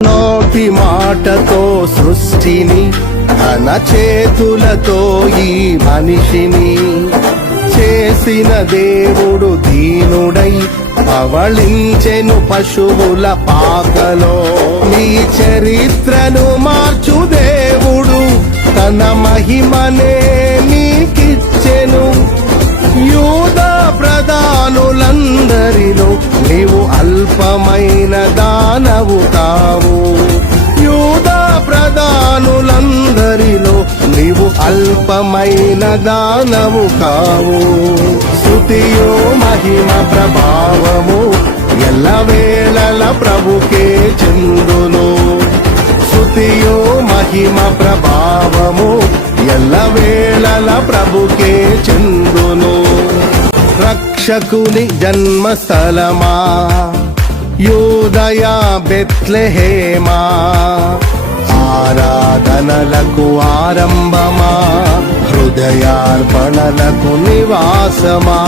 నోటి మాటతో సృష్టిని తన చేతులతో ఈ మనిషిని చేసిన దేవుడు దీనుడై పవళించెను పశువుల పాకలో. నీ చరిత్రను మార్చు దేవుడు తన మహిమనే నీకిచ్చెను. యూదా ప్రధానులందరిలో నీవు అల్పమైన దానవు కావు. యూదా ప్రధానులందరిలో నీవు అల్పమైన దానవు కావు. స్తుతియో మహిమ ప్రభావము ఎల్లవేళల ప్రభుకే చెందును. స్తుతియో మహిమ ప్రభావము ఎల్లవేళల ప్రభుకే చెందును. రక్షకుని జన్మస్థలమా యూదయ బెత్లెహేమా, ఆరాధనలకు ఆరంభమా, హృదయార్పణలకు నివాసమా.